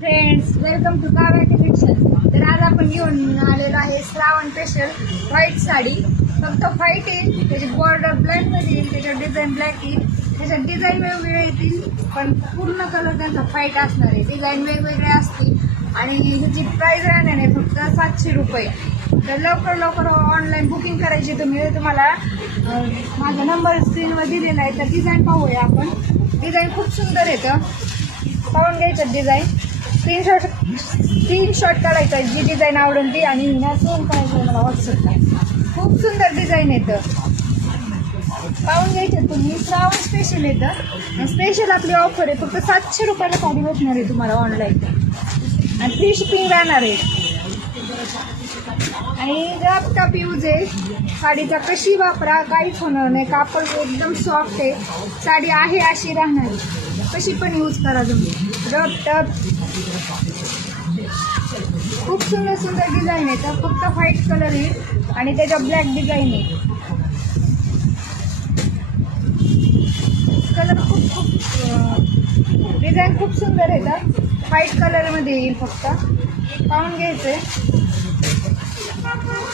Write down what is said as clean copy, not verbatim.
Friends, welcome to Kavya collection. तर आज आपण घेऊन आलेलो आहे श्रावण स्पेशल व्हाईट साडी. फक्त व्हाईट येईल, त्याची बॉर्डर ब्लॅक मध्ये येईल, त्याच्यावर डिझाईन ब्लॅक येईल, त्याच्यात डिझाईन वेगवेगळे येतील, पण पूर्ण कलर त्यांचा व्हाईट असणार आहे. डिझाईन वेगवेगळे असतील आणि ह्याची प्राइस राहणार आहे फक्त 700 रुपये. तर लवकर ऑनलाईन बुकिंग करायची तुम्हाला माझा नंबर स्क्रीनवर दिलेला आहे. तर डिझाईन पाहूया आपण. डिझाईन खूप सुंदर येतं, पाहून घ्यायचं डिझाईन. स्क्रीनशॉट काढायचा जी डिझाईन आवडेल ती आणि सेंड करायचं मला व्हॉट्सअपला. खूप सुंदर डिझाईन येतं, पाहून घ्यायचं तुम्ही. श्रावण स्पेशल येतं. स्पेशल आपली ऑफर आहे, फक्त 700 रुपयाला साडी भेटणार आहे तुम्हाला ऑनलाईन आणि फ्री शिपिंग राहणार आहे. आणि रफ यूज आहे साडीचा, कशी वापरा काहीच होणार नाही. कापड एकदम सॉफ्ट आहे, साडी आहे अशी राहणार आहे, कशी पण यूज करा तुम्ही. रफ टप खूप सुंदर डिझाईन आहे. तर फक्त व्हाईट कलर आहे आणि त्याच्या ब्लॅक डिझाईन आहे. कलर खूप डिझाईन खूप सुंदर आहे. तर व्हाईट कलरमध्ये येईल, फक्त पाहून घ्यायचंय. थँक्यू.